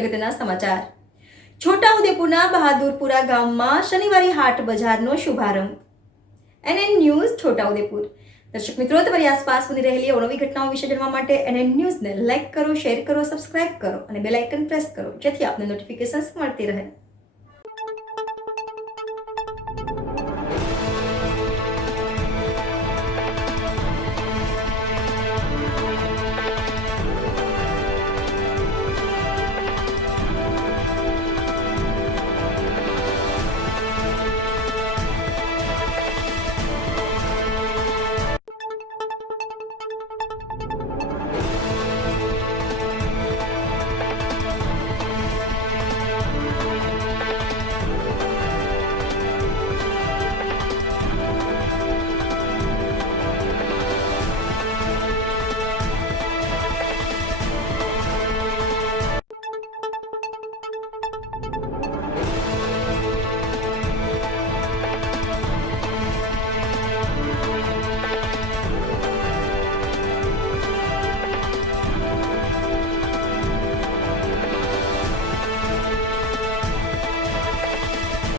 અગત્યના સમાચાર. છોટાઉદેપુરના બહાદુરપુરા ગામમાં શનિવારે હાટ બજારનો શુભારંભ. NN news Chhotaudepur. દર્શક મિત્રો, તમારી આસપાસ બની રહેલી અવનવી ઘટનાઓ વિશે જાણવા માટે NN ન્યૂઝને લાઇક કરો, શેર કરો, સબસ્ક્રાઇબ કરો અને બેલ આઇકન પ્રેસ કરો, જેથી આપને નોટિફિકેશન્સ મળતી રહે.